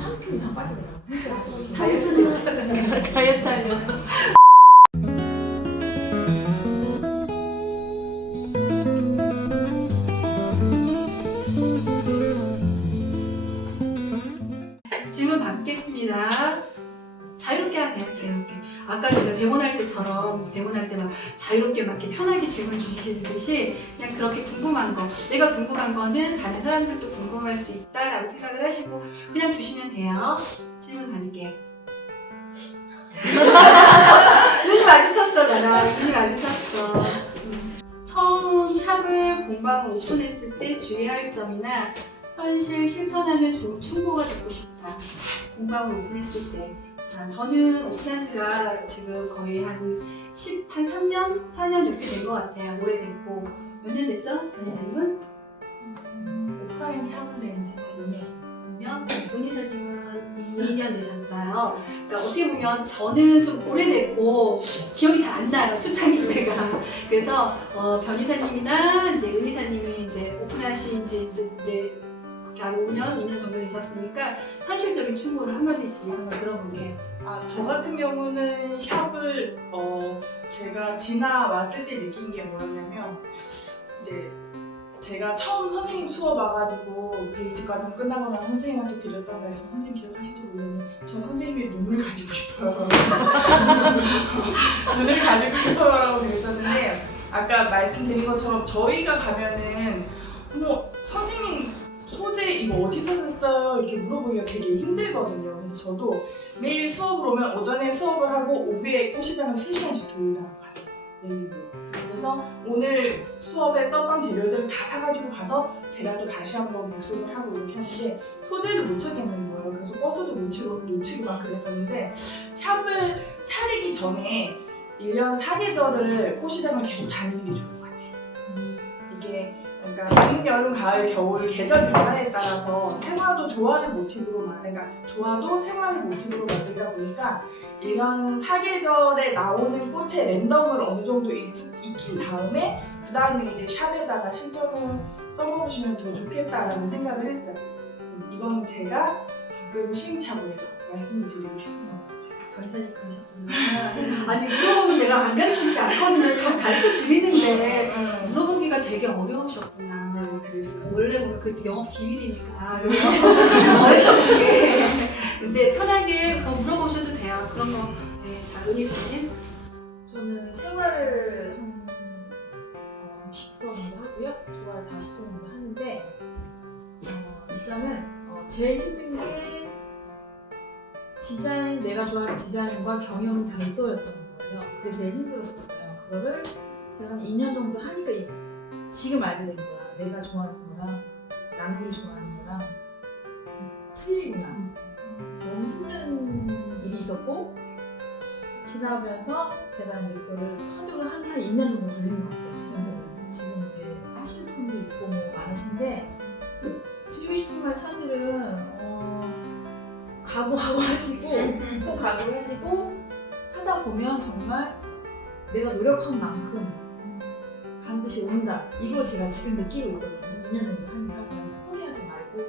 3kg 이상 빠지더라고요. 진짜. 다이어트도 있잖아요. 다이어트 하려고. 질문 받겠습니다. 자유롭게 하세요, 자유롭게. 아까 제가 대본할 때처럼 대본할 때 막 자유롭게 막 이렇게 편하게 질문 주시듯이 그냥 그렇게 궁금한 거, 내가 궁금한 거는 다른 사람들도 궁금할 수 있다라고 생각을 하시고 그냥 주시면 돼요. 질문 받을게요. 눈이 마주쳤어, 나랑. 눈이 마주쳤어. 처음 샵을 공방을 오픈했을 때 주의할 점이나 현실 실천하면 좋은 충고가 듣고 싶다. 공방을 오픈했을 때. 자, 저는 오픈한 지가 지금 거의 한 3년? 4년 이렇게 된 것 같아요. 오래됐고. 몇 년 됐죠? 변희사님은? 오프라인 샵은 이제 5년. 5년? 변희사님은 2년 되셨어요. 그러니까 어떻게 보면 저는 좀 오래됐고 기억이 잘 안 나요. 초창기 때가. 그래서 변희사님이나 이제 은희사님이 이제 오픈하신 지 이제 그렇게 한 2년 정도 되셨으니까 현실적인 충고를 한마디씩 한번 들어볼게요. 저 같은 경우는 샵을 제가 지나왔을 때 느낀 게 뭐였냐면 이제 제가 처음 선생님 수업 와가지고 베이직 과정 끝나고 나서 선생님한테 드렸던 말씀 선생님 기억하실지 모르겠는데 전 선생님의 눈을 가지고 싶어요. 눈을 가지고 싶어요라고 그랬었는데 아까 말씀드린 것처럼 저희가 가면은 선생님 소재 이거 어디서 샀어요? 이렇게 물어보기가 되게 힘들거든요. 그래서 저도 매일 수업을 오면 오전에 수업을 하고 오후에 코시당을 3시간씩 돌다 갔었어요. 매일. 그래서 오늘 수업에 썼던 재료들 다 사가지고 가서 제가 또 다시 한번 복습을 하고 이렇게 하는데 소재를 못 찾겠는 거예요. 그래서 버스도 놓치고 막 그랬었는데 샵을 차리기 전에 1년 4계절을 코시당을 계속 다니는 게 좋을 것 같아요. 이게 그러니까 봄, 여름, 가을, 겨울 계절 변화에 따라서 생화도 조화를 모티브로 그러니까 조화도 생화를 모티브로 만들다 보니까 1년 4계절에 나오는 꽃의 랜덤을 어느 정도 익힌 다음에 그 다음에 이제 샵에다가 신청을 써보시면 더 좋겠다라는 생각을 했어요. 이건 제가 겪은 시행착오에서 말씀을 드리고 싶은 거였어요. 변희사님 그러셨구나. 아니 물어보면 내가 안 가르쳐주지 않거든요. 다 가르쳐 드리는데 물어보기가 되게 어려우셨구나. 그랬어요. 원래 보면 그 영업 비밀이니까 어려웠게. 근데 편하게 그거 물어보셔도 돼요. 그런 거. 네, 자, 은희사님. 저는 생활을 한 60분 정도 하고요. 좋아요 40분 정도 하는데 일단은 제일 힘든 게 내가 좋아하는 디자인과 경영은 별도였던 거예요. 그게 제일 힘들었었어요. 그거를 제가 한 2년 정도 하니까 지금 알게 된 거야. 내가 좋아하는 거랑 남들이 좋아하는 거랑 틀리구나. 너무 힘든 일이 있었고 지나면서 제가 이제 그거를 터득을 하기 한 2년 정도 걸리는 것 같아요. 지금 보면 지금 이제 하시는 분도 있고 많으신데 드리고 싶은 말 사실은 각오하고 하시고 꼭 각오하시고 하다 보면 정말 내가 노력한 만큼 반드시 온다. 이걸 제가 지금 느끼고 있거든요. 2년 정도 하니까 그냥 포기하지 말고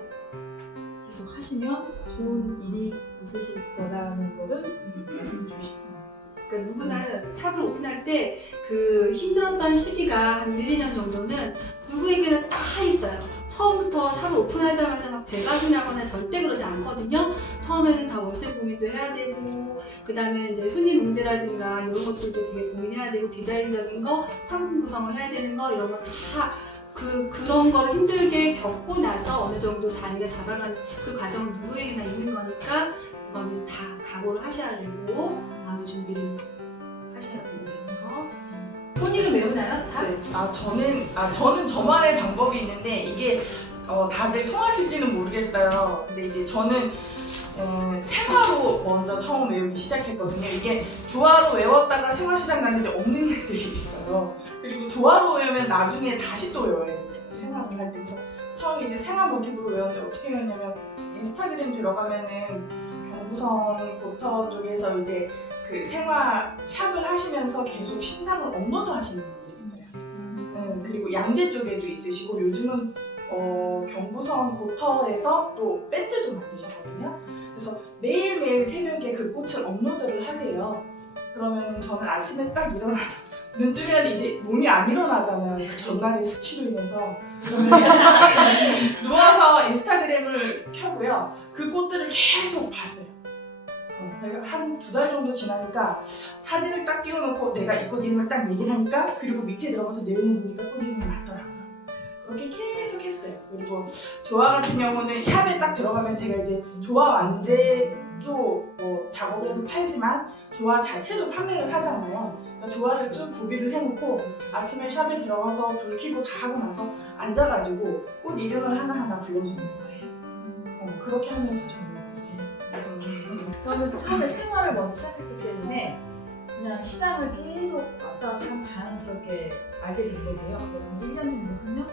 계속 하시면 좋은 일이 있으실 거라는 거를 말씀드리고 싶어요. 그러니까 누구나 샵을 오픈할 때 그 힘들었던 시기가 한 1, 2년 정도는 누구에게나 다 있어요. 처음부터 샵을 오픈하자마자 막 대박이 나거나 절대 그러지 않거든요. 처음에는 다 월세 고민도 해야 되고 그 다음에 이제 손님 응대라든가 이런 것들도 되게 고민해야 되고 디자인적인 거, 상품 구성을 해야 되는 거 이런 거 다 그런 거를 힘들게 겪고 나서 어느 정도 자리가 잡아가는 그 과정은 누구에게나 있는 거니까 그거는 다 각오를 하셔야 되고 마음의 준비를 하셔야 되는 거. 혼이를 외우나요? 다? 네. 저는 저만의 방법이 있는데 이게 다들 통하실지는 모르겠어요. 근데 이제 저는 생화로 먼저 처음 외우기 시작했거든요. 이게 조화로 외웠다가 생화 시작 났는데 없는 애들이 있어요. 그리고 조화로 외우면 나중에 다시 또 외워야 돼요. 생화를 할 때. 그래서 처음에 이제 생화 모티브로 외웠는데 어떻게 외웠냐면 인스타그램 들어가면은 경부선 고터 쪽에서 이제 그 생화 샵을 하시면서 계속 신상을 업로드 하시는 분들이 있어요. 그리고 양재 쪽에도 있으시고 요즘은 경부선 고터에서 또 밴드도 만드시거든요. 것을 업로드를 하세요. 그러면 저는 아침에 딱 일어나서 눈 뜨면 이제 몸이 안 일어나잖아요. 그 전날의 수치로 인해서. 누워서 인스타그램을 켜고요. 그 꽃들을 계속 봤어요. 한 2달 정도 지나니까 사진을 딱 띄워놓고 내가 이 꽃 이름을 딱 얘기를 하니까 그리고 밑에 들어가서 내용을 보니까 꽃 이름이 맞더라고요. 그렇게 계속 했어요. 그리고 조화 같은 경우는 샵에 딱 들어가면 제가 이제 조화 완제도 뭐 작업을 해서 팔지만 조화 자체도 판매를 하잖아요. 그러니까 조화를 쭉 구비를 해놓고 아침에 샵에 들어가서 불 켜고 다 하고 나서 앉아가지고 꽃 이름을 하나하나 불러주는 거예요. 그렇게 하면서 저는 저는 처음에 생활을 먼저 시작했기 때문에 그냥 시장을 계속 왔다 갔다 하면 자연스럽게 알게 된 거고요. 한 1년 정도 하면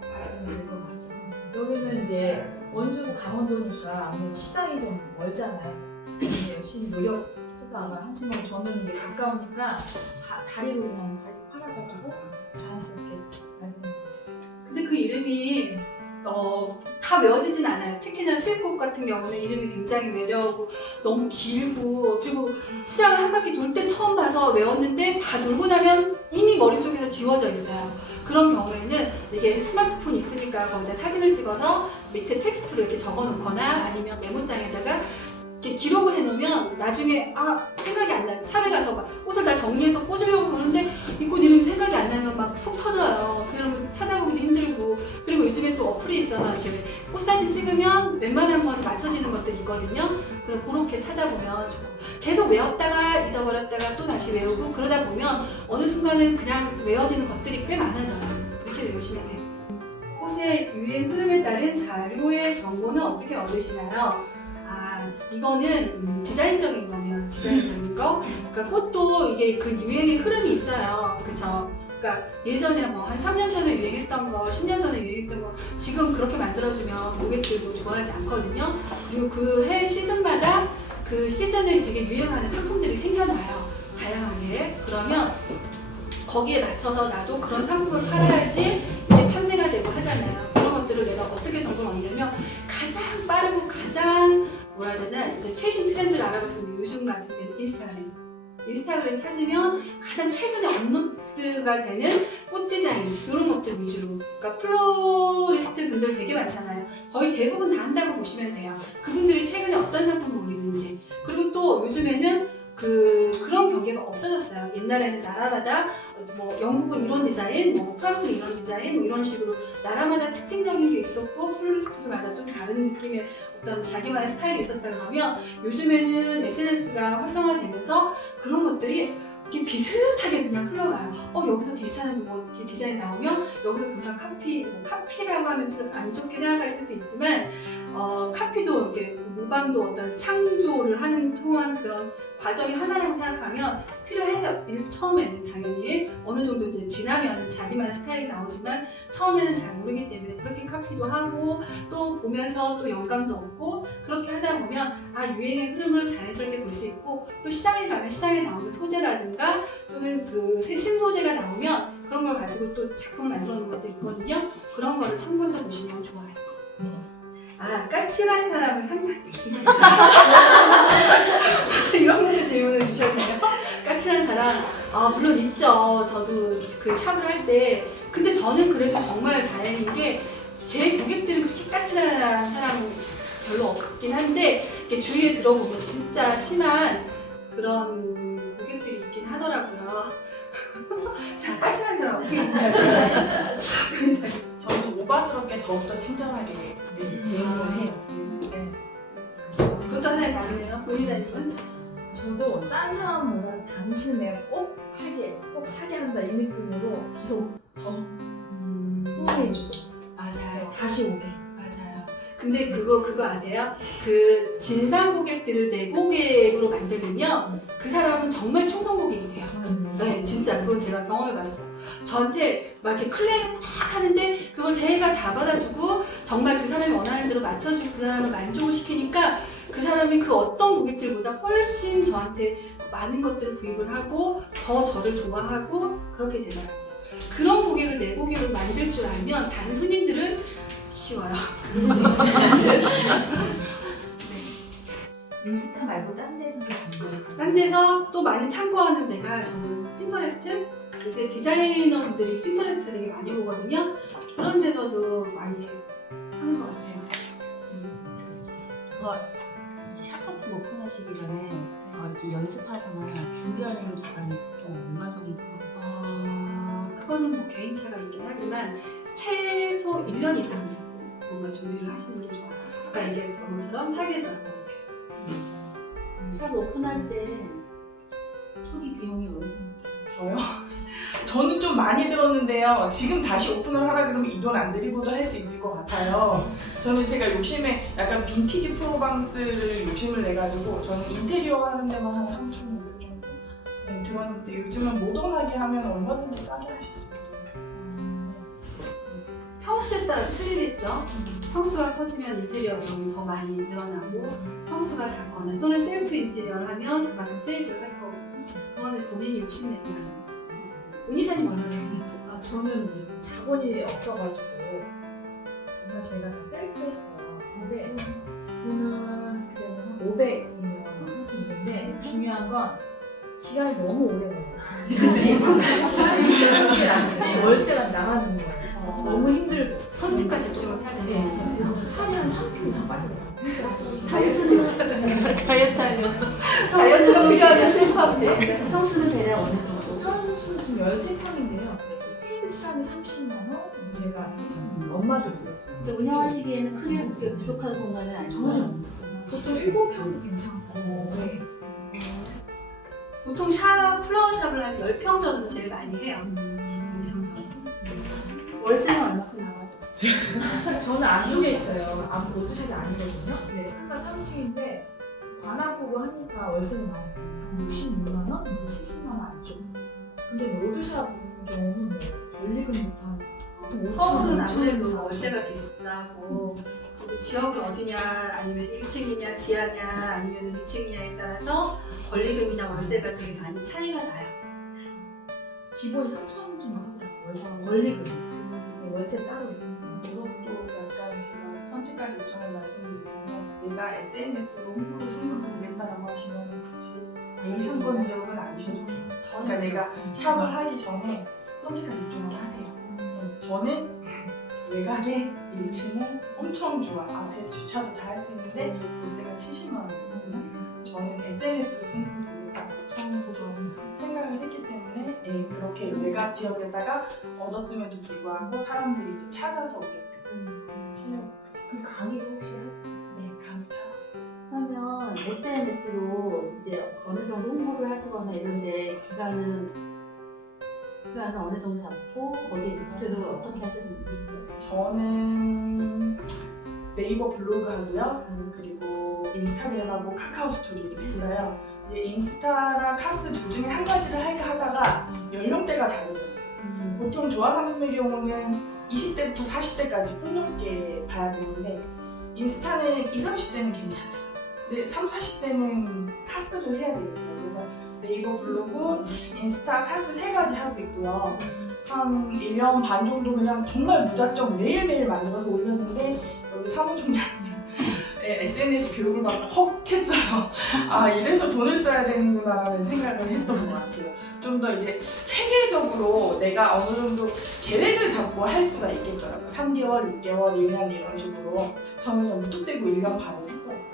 다 아시게 될 것 같아요. 여기는 이제 원주 강원도니까 아무래도 시장이 좀 멀잖아요. 열심히 노력해서 하지만 저는 이제 가까우니까 다리로 그냥 팔아가지고 자연스럽게 알게 된 거예요. 근데 그 이름이 다 외워지진 않아요. 특히나 수입꽃 같은 경우는 이름이 굉장히 외려하고 너무 길고, 그리고 시장을 한 바퀴 돌 때 처음 봐서 외웠는데 다 돌고 나면 이미 머릿속에서 지워져 있어요. 그런 경우에는 이게 스마트폰 있으니까 거기다 사진을 찍어서 밑에 텍스트로 이렇게 적어 놓거나 아니면 메모장에다가 이렇게 기록을 해놓으면 나중에 생각이 안 나요. 샵에 가서 막 꽃을 다 정리해서 꽂으려고 보는데 이 꽃 이름이 생각이 안 나면 막 속 터져요. 그러면 찾아보기도 힘들고, 그리고 요즘에 또 어플이 있어서 이렇게 꽃사진 찍으면 웬만한 건 맞춰지는 것들이 있거든요. 그래서 그렇게 찾아보면 좋고, 계속 외웠다가 잊어버렸다가 또 다시 외우고 그러다 보면 어느 순간은 그냥 외워지는 것들이 꽤 많아져요. 그렇게 외우시면 돼요. 꽃의 유행 흐름에 따른 자료의 정보는 어떻게 얻으시나요? 이거는 디자인적인 거면 디자인적인 거. 그러니까 꽃도 이게 그 유행의 흐름이 있어요. 그쵸? 그러니까 예전에 뭐 한 3년 전에 유행했던 거, 10년 전에 유행했던 거 지금 그렇게 만들어주면 고객들도 좋아하지 않거든요. 그리고 그 해 시즌마다 그 시즌에 되게 유행하는 상품들이 생겨나요. 다양하게. 그러면 거기에 맞춰서 나도 그런 상품을 팔아야지 이게 판매가 되고 하잖아요. 그런 것들을 내가 어떻게 정보를 얻냐면 가장 빠르고 가장 뭐라 해야 되나, 이제 최신 트렌드를 알아볼 수 있는 요즘 같은 때는 인스타그램 찾으면 가장 최근에 업로드가 되는 꽃 디자인 이런 것들 위주로, 그러니까 플로리스트 분들 되게 많잖아요. 거의 대부분 다 한다고 보시면 돼요. 그분들이 최근에 어떤 상품을 올리는지. 그리고 또 요즘에는 그런 경계가 없어졌어요. 옛날에는 나라마다 뭐 영국은 이런 디자인, 뭐 프랑스는 이런 디자인, 뭐 이런 식으로 나라마다 특징적인 게 있었고 플로리스트마다 좀 다른 느낌의 어떤 자기만의 스타일이 있었다 그러면 요즘에는 SNS가 활성화되면서 그런 것들이 이렇게 비슷하게 그냥 흘러가요. 여기서 괜찮은 뭐 이렇게 디자인 나오면 여기서 금방 카피라고 하면 좀 안 좋게 생각하실 수도 있지만 카피도 이렇게 모방도 어떤 창조를 하는 통한 그런 과정이 하나라고 생각하면 필요해요. 처음에는 당연히 어느 정도 이제 지나면 자기만의 스타일이 나오지만 처음에는 잘 모르기 때문에 그렇게 카피도 하고 또 보면서 또 영감도 얻고 그렇게 하다 보면 유행의 흐름을 자연스럽게 볼 수 있고, 또 시장에 가면 시장에 나오는 소재라든가 또는 그 신소재가 나오면 그런 걸 가지고 또 작품을 만들어 놓은 것도 있거든요. 그런 거를 참고해서 보시면 좋아요. 까칠한 사람은 상관없게 이런 것도 질문을 주셨네요. 까칠한 사람, 물론 있죠. 저도 그 샵을 할 때, 근데 저는 그래도 정말 다행인 게 제 고객들은 그렇게 까칠한 사람은 별로 없긴 한데 이렇게 주위에 들어보면 진짜 심한 그런 고객들이 있긴 하더라고요. 자, 까칠한 사람 어떻게 있나요? 저는 오바스럽게 더욱더 친절하게 대응을 해요. 그것도 하나의 답이네요. 본인자님은? 저도 딴 사람보다 당신 내가 꼭 팔게, 꼭 사게 한다 이 느낌으로 계속 더 후원해주고 맞아요. 다시 오게. 맞아요. 근데 그거 아세요? 그 진상 고객들을 내 고객으로 만들면요, 그 사람은 정말 충성 고객이 돼요. 네, 진짜 그건 제가 경험해봤어요. 저한테 막 이렇게 클레임을 막 하는데 그걸 제가 다 받아주고 정말 그 사람이 원하는 대로 맞춰주고 그 사람을 만족을 시키니까 그 사람이 그 어떤 고객들보다 훨씬 저한테 많은 것들을 구입을 하고 더 저를 좋아하고 그렇게 되더라고요. 그런 고객을 내 고객으로 만들 줄 알면 다른 손님들은 쉬워요. 인스타 말고 딴 데서도 정보를 딴 데서 또 많이 참고하는 데가 저는 핀터레스트? 요새 디자이너분들이 핀터레스트 되게 많이 보거든요. 그런 데서도 많이 하는 것 같아요. 그거 샵 같은 거 오픈하시기 전에 이렇게 연습하거나 준비하는 기간이 보통 얼마 정도? 그거는 뭐 개인차가 있긴 하지만 최소 1년 이상 뭔가 준비를 하시는 게 좋아요. 아까 얘기했던 것처럼 타겟을 샵 오픈할 때 초기 비용이 어느 정도? 저요? 저는 좀 많이 들었는데요. 지금 다시 오픈을 하라 그러면 이 돈 안 들이고도 할 수 있을 것 같아요. 저는 제가 욕심에 약간 빈티지 프로방스를 욕심을 내가지고 저는 인테리어 하는 데만 한 3,500 정도 들었는데 요즘은 모던하게 하면 얼마든지 싸게 하실 수 있거든요. 평수에 따라 틀리겠죠. 평수가 커지면 인테리어 비용이 더 많이 늘어나고 평수가 작거나 또는 셀프 인테리어를 하면 그만큼 세이브를 할 거고 그거는 본인이 욕심내는 거예요. 은희사님 얼마나 되세요? 저는 이제 자본이 없어가지고 정말 제가 다 셀프 했어요. 근데 돈은 그때는 한 500이면 할 수 있는데 중요한 건 기간이 너무 오래 걸려요. 시간이 아니지 월세가 나가는 거예요. 너무 힘들고 선택과 집중을 해야 되는 거예요. 살이 한 3kg 이상 빠지더라고요. 다이어트도 있어야 다이어트 하려고. 다이어트가 필요하면 셀프하면 돼. 평수는 대략 어느 정도? 선수는 지금 13평인데요. 페인트 칠하면 30만 원 제가 했습니다. 엄마도 그래요. 그래서 운영하시기에는 크게 부족한 공간은 아니고 전혀 없어요. 보통 7평도 괜찮고. 네. 보통 샵, 플라워샵을 한 10평 정도 제일 많이 해요. 월세는 얼마큼 나가요? 저는 안쪽에 있어요. 앞 로드샵이 아니거든요. 네. 상가 3층인데 관악구고 하니까 월세는 많아요. 한 66만 원, 70만 원 안쪽. 근데 로드샵 경우는 뭐 권리금부터 한 5천 원, 서울은 5천 원 아무래도 정도. 월세가 비싸고 그리고 지역은 어디냐 아니면 1층이냐 지하냐 아니면 2층이냐에 따라서 권리금이나 월세가 되게 많이 차이가 나요. 기본이 3천 원 정도 하더라고요. 권리금. 월세 따로 있고. 이것도 약간 제가 선택까지 요청을 말씀드리자면 내가 SNS로 홍보로 승부를 보겠다라고 하시면 굳이 A3권 지역은 아니셔도 돼요. 그러니까 내가 샵을 하기 전에 선택까지 요청을 하세요. 저는 외곽에 1층에 엄청 좋아. 앞에 주차도 다 할 수 있는데 월세가 70만 원이거든요. 저는 SNS로 승부를 보겠다고 처음부터 생각을 했기 때문에 그렇게 외곽 지역에다가 얻었음에도 불구하고 사람들이 이제 찾아서 오게끔 하려고 그 강의도 혹시 하세요? 네, 강의 타고 있어요. 그러면 SNS로 이제 어느 정도 홍보를 하시거나 이런데 기간은 어느 정도 잡고 거기에 구체적으로 어떻게 하셨는지. 저는 네이버 블로그 하고요. 그리고 인스타그램하고 카카오 스토리를 했어요. 이제 인스타랑 카스 둘 중에 한 가지를 할까 하다가 연령대가 다르더라고요. 보통 조화 상품의 경우는 20대부터 40대까지 폭넓게 봐야 되는데 인스타는 20, 30대는 괜찮아요. 근데 30, 40대는 카스를 해야 되거든요. 그래서 네이버 블로그, 인스타, 카스 세 가지 하고 있고요. 한 1년 반 정도 그냥 정말 무작정 매일매일 만들어서 올렸는데 여기 사무총장님 SNS 교육을 받고 헉 했어요. 아 이래서 돈을 써야 되는구나라는 생각을 했던 것 같아요. 좀 더 이제 체계적으로 내가 어느 정도 계획을 잡고 할 수가 있겠더라고요. 3개월, 6개월, 1년 이런 식으로. 저는 좀 무턱대고 1년 반을 했거든요.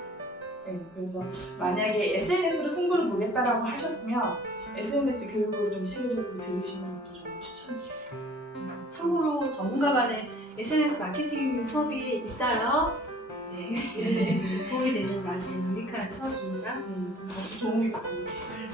네, 그래서 만약에 SNS로 승부를 보겠다라고 하셨으면 SNS 교육을 좀 체계적으로 들으시는 것도 저는 추천드려요. 참고로 전문가 간에 SNS 마케팅 수업이 있어요. 네. 도움이 되는 아주 유익한 수업입니다. 네, 도움이 많이 됐어요.